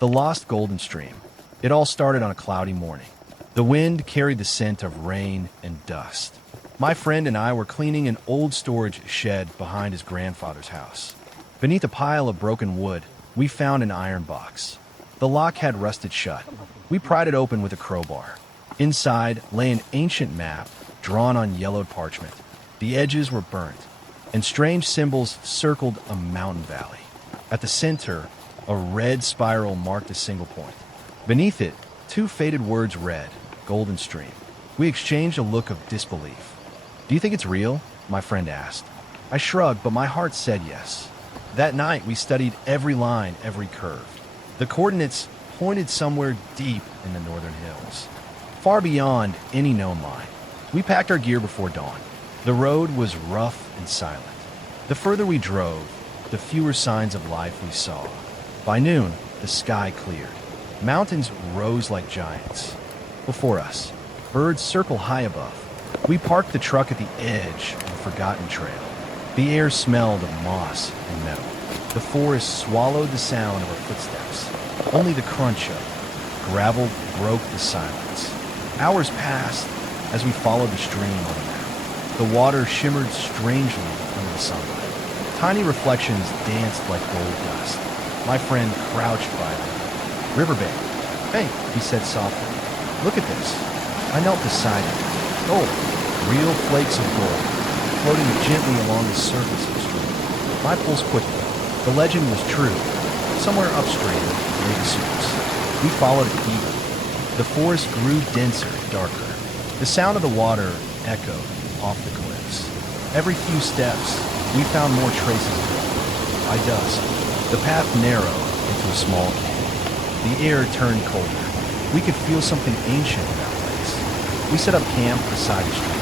The lost golden stream. It all started on a cloudy morning. The wind carried the scent of rain and dust. My friend and I were cleaning an old storage shed behind his grandfather's house. Beneath a pile of broken wood, we found an iron box. The lock had rusted shut. We pried it open with a crowbar. Inside lay an ancient map drawn on yellowed parchment. The edges were burnt, and strange symbols circled a mountain valley. At the center, a red spiral marked a single point. Beneath it, two faded words read, Golden Stream. We exchanged a look of disbelief. "Do you think it's real?" my friend asked. I shrugged, but my heart said yes. That night, we studied every line, every curve. The coordinates pointed somewhere deep in the northern hills, far beyond any known line. We packed our gear before dawn. The road was rough and silent. The further we drove, the fewer signs of life we saw. By noon, the sky cleared. Mountains rose like giants. Before us, birds circle high above. We parked the truck at the edge of a forgotten trail. The air smelled of moss and metal. The forest swallowed the sound of our footsteps. Only the crunch of gravel broke the silence. Hours passed as we followed the stream on the map. The water shimmered strangely under the sunlight. Tiny reflections danced like gold dust. My friend crouched by them. "Riverbank." "Hey," he said softly. "Look at this." I knelt beside him. Gold. Real flakes of gold, floating gently along the surface of the stream. My pulse quickened. The legend was true. Somewhere upstream lay the source. We followed it eagerly. The forest grew denser, darker. The sound of the water echoed off the cliffs. Every few steps, we found more traces of it. By dusk, the path narrowed into a small cave. The air turned colder. We could feel something ancient in that place. We set up camp beside the stream.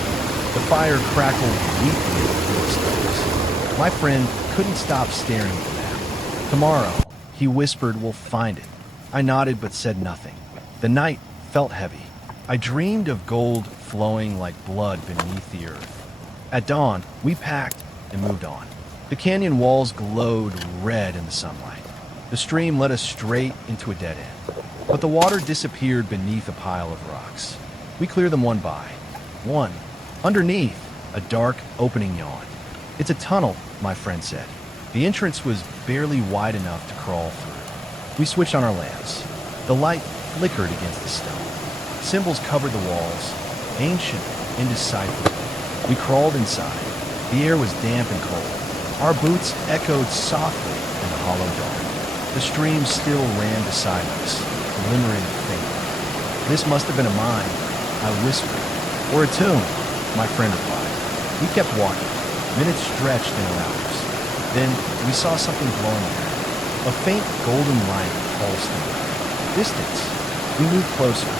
The fire crackled weakly through the stars. My friend couldn't stop staring at the map. "Tomorrow," he whispered, "we'll find it." I nodded but said nothing. The night felt heavy. I dreamed of gold flowing like blood beneath the earth. At dawn, we packed and moved on. The canyon walls glowed red in the sunlight. The stream led us straight into a dead end. But the water disappeared beneath a pile of rocks. We cleared them one by one. Underneath, a dark opening yawned. "It's a tunnel," my friend said. The entrance was barely wide enough to crawl through. We switched on our lamps. The light flickered against the stone. Symbols covered the walls, ancient, indecipherable. We crawled inside. The air was damp and cold. Our boots echoed softly in the hollow dark. The stream still ran beside us, glimmering faintly. "This must have been a mine," I whispered. "Or a tomb," my friend replied. We kept walking. Minutes stretched into hours. Then we saw something glowing there. A faint golden light pulsed in the distance. We moved closer.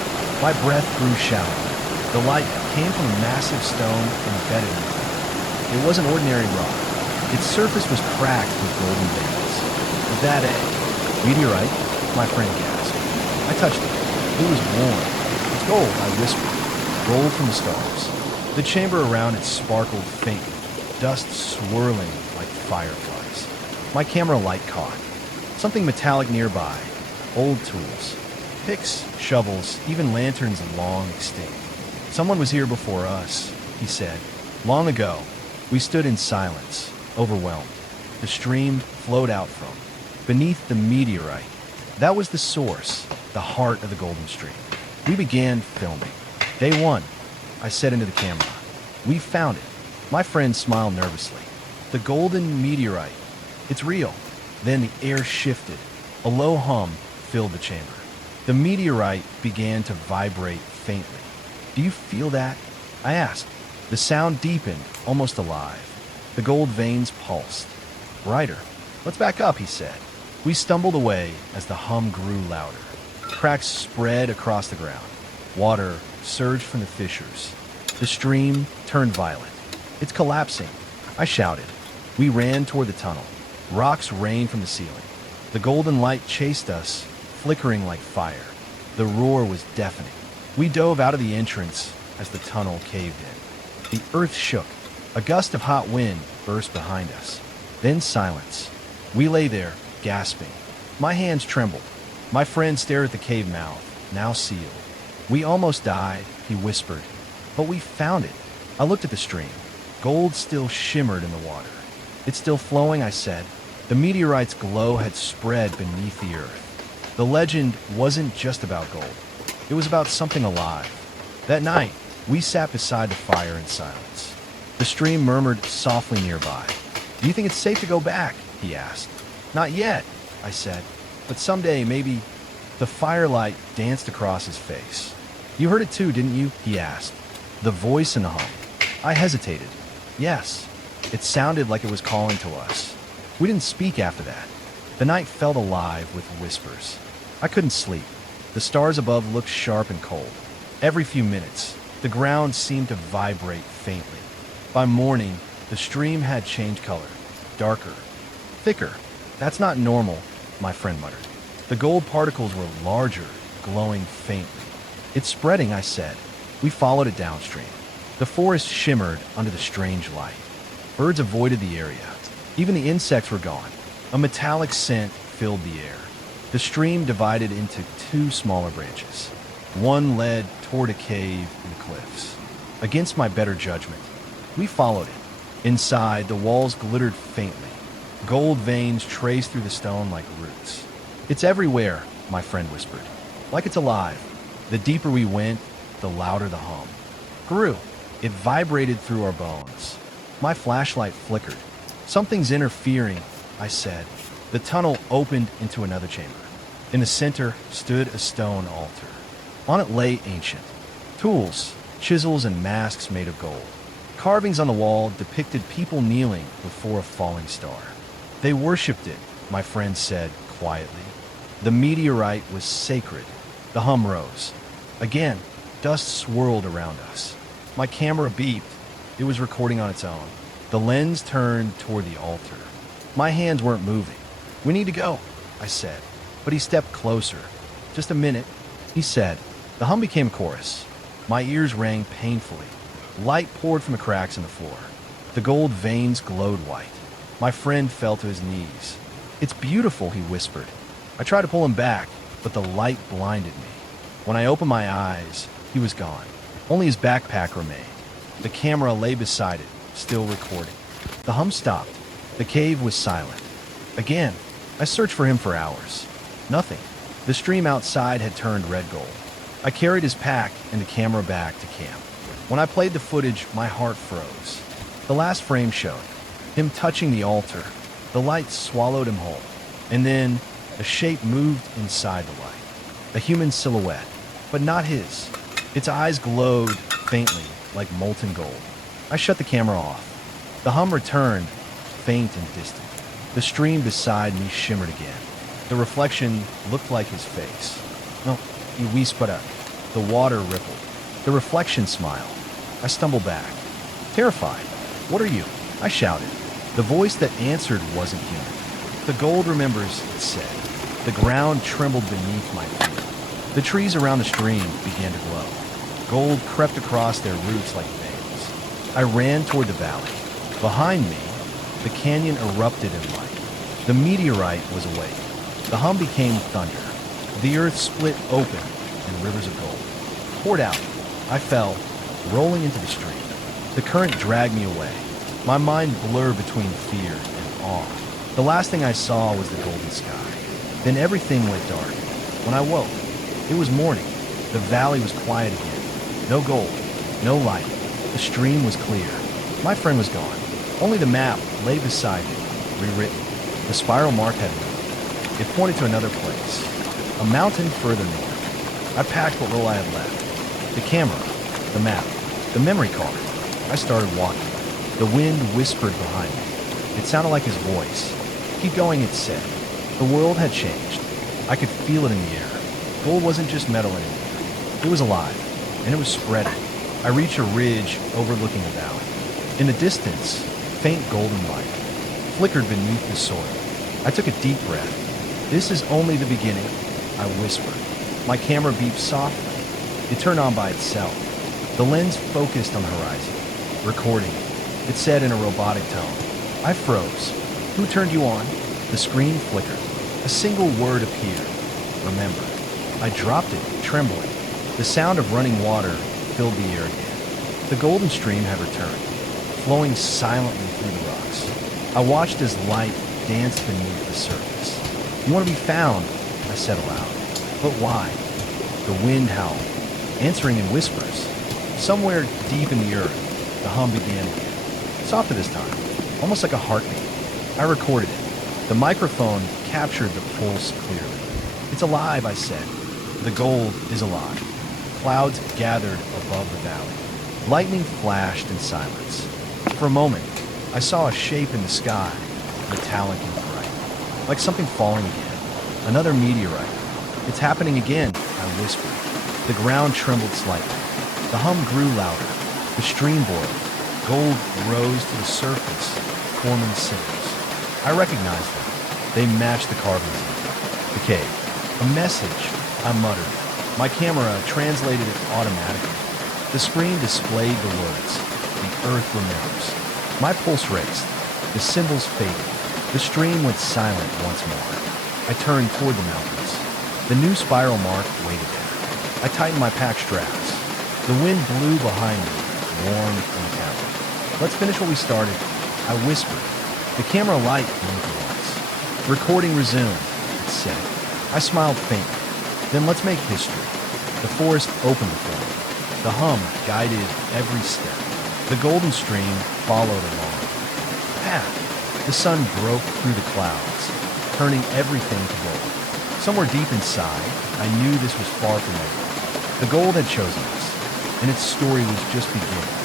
My breath grew shallow. The light came from a massive stone embedded in the ground. It wasn't ordinary rock. Its surface was cracked with golden veins. "Is that a meteorite?" my friend gasped. I touched it. It was warm. "It's gold," I whispered. "Gold from the stars." The chamber around it sparkled faintly, dust swirling like fireflies. My camera light caught something metallic nearby. Old tools. Picks, shovels, even lanterns long extinct. "Someone was here before us," he said. "Long ago." We stood in silence, overwhelmed. The stream flowed out from beneath the meteorite. That was the source, the heart of the golden stream. We began filming. "Day one," I said into the camera. "We found it." My friend smiled nervously. "The golden meteorite. It's real." Then the air shifted. A low hum filled the chamber. The meteorite began to vibrate faintly. "Do you feel that?" I asked. The sound deepened, almost alive. The gold veins pulsed. "Brighter." "Let's back up," he said. We stumbled away as the hum grew louder. Cracks spread across the ground. Water surged from the fissures. The stream turned violent. "It's collapsing," I shouted. We ran toward the tunnel. Rocks rained from the ceiling. The golden light chased us, flickering like fire. The roar was deafening. We dove out of the entrance as the tunnel caved in. The earth shook. A gust of hot wind burst behind us. Then silence. We lay there, gasping. My hands trembled. My friend stared at the cave mouth, now sealed. "We almost died," he whispered. "But we found it." I looked at the stream. Gold still shimmered in the water. "It's still flowing," I said. The meteorite's glow had spread beneath the earth. The legend wasn't just about gold. It was about something alive. That night, we sat beside the fire in silence. The stream murmured softly nearby. "Do you think it's safe to go back?" he asked. "Not yet," I said. "But someday, maybe." The firelight danced across his face. "You heard it too, didn't you?" he asked. The voice in the hum. I hesitated. Yes, it sounded like it was calling to us. We didn't speak after that. The night felt alive with whispers. I couldn't sleep. The stars above looked sharp and cold. Every few minutes, the ground seemed to vibrate faintly. By morning, the stream had changed color. Darker. Thicker. "That's not normal," my friend muttered. The gold particles were larger, glowing faintly. "It's spreading," I said. We followed it downstream. The forest shimmered under the strange light. Birds avoided the area. Even the insects were gone. A metallic scent filled the air. The stream divided into two smaller branches. One led toward a cave in the cliffs. Against my better judgment, we followed it. Inside, the walls glittered faintly. Gold veins traced through the stone like roots. "It's everywhere," my friend whispered. "Like it's alive." The deeper we went, the louder the hum grew. It vibrated through our bones. My flashlight flickered. "Something's interfering," I said. The tunnel opened into another chamber. In the center stood a stone altar. On it lay ancient tools, chisels, and masks made of gold. Carvings on the wall depicted people kneeling before a falling star. They worshipped it, my friend said quietly. The meteorite was sacred. The hum rose. Again, dust swirled around us. My camera beeped. It was recording on its own. The lens turned toward the altar. My hands weren't moving. "We need to go," I said. But he stepped closer. "Just a minute," he said. The hum became a chorus. My ears rang painfully. Light poured from the cracks in the floor. The gold veins glowed white. My friend fell to his knees. "It's beautiful," he whispered. I tried to pull him back, but the light blinded me. When I opened my eyes, he was gone. Only his backpack remained. The camera lay beside it, still recording. The hum stopped. The cave was silent. Again, I searched for him for hours. Nothing. The stream outside had turned red gold. I carried his pack and the camera back to camp. When I played the footage, my heart froze. The last frame showed him touching the altar. The light swallowed him whole. And then a shape moved inside the light. A human silhouette, but not his. Its eyes glowed faintly like molten gold. I shut the camera off. The hum returned, faint and distant. The stream beside me shimmered again. The reflection looked like his face. "No," he whispered up. The water rippled. The reflection smiled. I stumbled back, terrified. "What are you?" I shouted. The voice that answered wasn't human. "The gold remembers," it said. The ground trembled beneath my feet. The trees around the stream began to glow. Gold crept across their roots like veins. I ran toward the valley. Behind me, the canyon erupted in light. The meteorite was awake. The hum became thunder. The earth split open, and rivers of gold poured out. I fell, rolling into the stream. The current dragged me away. My mind blurred between fear and awe. The last thing I saw was the golden sky. Then everything went dark. When I woke, it was morning. The valley was quiet again. No gold, no light. The stream was clear. My friend was gone. Only the map lay beside me, rewritten. The spiral mark had moved. It pointed to another place, a mountain further north. I packed what little I had left. The camera, the map, the memory card. I started walking. The wind whispered behind me. It sounded like his voice. "Keep going," it said. The world had changed. I could feel it in the air. Gold wasn't just metal anymore. It was alive, and it was spreading. I reached a ridge overlooking a valley. In the distance, faint golden light flickered beneath the soil. I took a deep breath. "This is only the beginning," I whispered. My camera beeped softly. It turned on by itself. The lens focused on the horizon, recording. It said in a robotic tone. I froze. "Who turned you on?" The screen flickered. A single word appeared. remember. I dropped it, trembling. The sound of running water filled the air again. The golden stream had returned, flowing silently through the rocks. I watched as light danced beneath the surface. "You want to be found," I said aloud. "But why?" The wind howled, answering in whispers. Somewhere deep in the earth, the hum began again. Softer this time, almost like a heartbeat. I recorded it. The microphone captured the pulse clearly. "It's alive," I said. "The gold is alive." Clouds gathered above the valley. Lightning flashed in silence. For a moment, I saw a shape in the sky, metallic and bright, like something falling again. Another meteorite. "It's happening again," I whispered. The ground trembled slightly. The hum grew louder. The stream boiled. Gold rose to the surface, forming cinders. I recognized them. They matched the carvings in the cave. "A message," I muttered. My camera translated it automatically. The screen displayed the words, "The earth remembers." My pulse raced. The symbols faded. The stream went silent once more. I turned toward the mountains. The new spiral mark waited there. I tightened my pack straps. The wind blew behind me, warm and metallic. "Let's finish what we started," I whispered. The camera light blinked once. "Recording resumed," it said. I smiled faintly. "Then let's make history." The forest opened before me. The hum guided every step. The golden stream followed along the path. The sun broke through the clouds, turning everything to gold. Somewhere deep inside, I knew this was far from over. The gold had chosen us, and its story was just beginning.